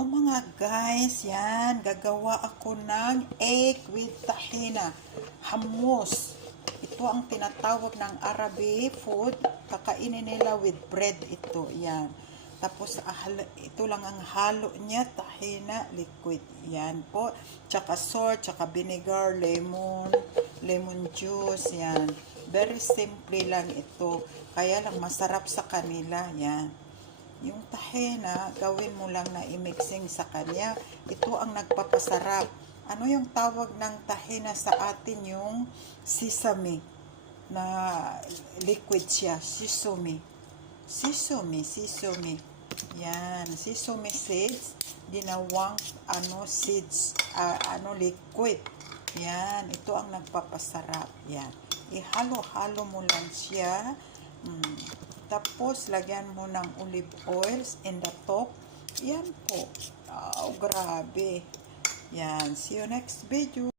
Ito mga guys, yan, gagawa ako ng egg with tahina, hummus. Ito ang tinatawag ng Arabi food, kakainin nila with bread ito, yan. Tapos ito lang ang halo niya, tahina, liquid, yan po. Tsaka salt, tsaka vinegar, lemon juice, yan. Very simple lang ito, kaya lang masarap sa kanila, yan. Yung tahena, gawin mo lang na i-mixing sa kanya. Ito ang nagpapasarap. Ano yung tawag ng tahena sa atin? Yung sesame na liquid siya. Sesame. Yan. Sesame seeds. Ginawang seeds. Liquid. Yan. Ito ang nagpapasarap. Yan. Ihalo-halo mo lang siya. Tapos, lagyan mo ng olive oils in the top. Yan po. Oh, grabe. Yan. See you next video.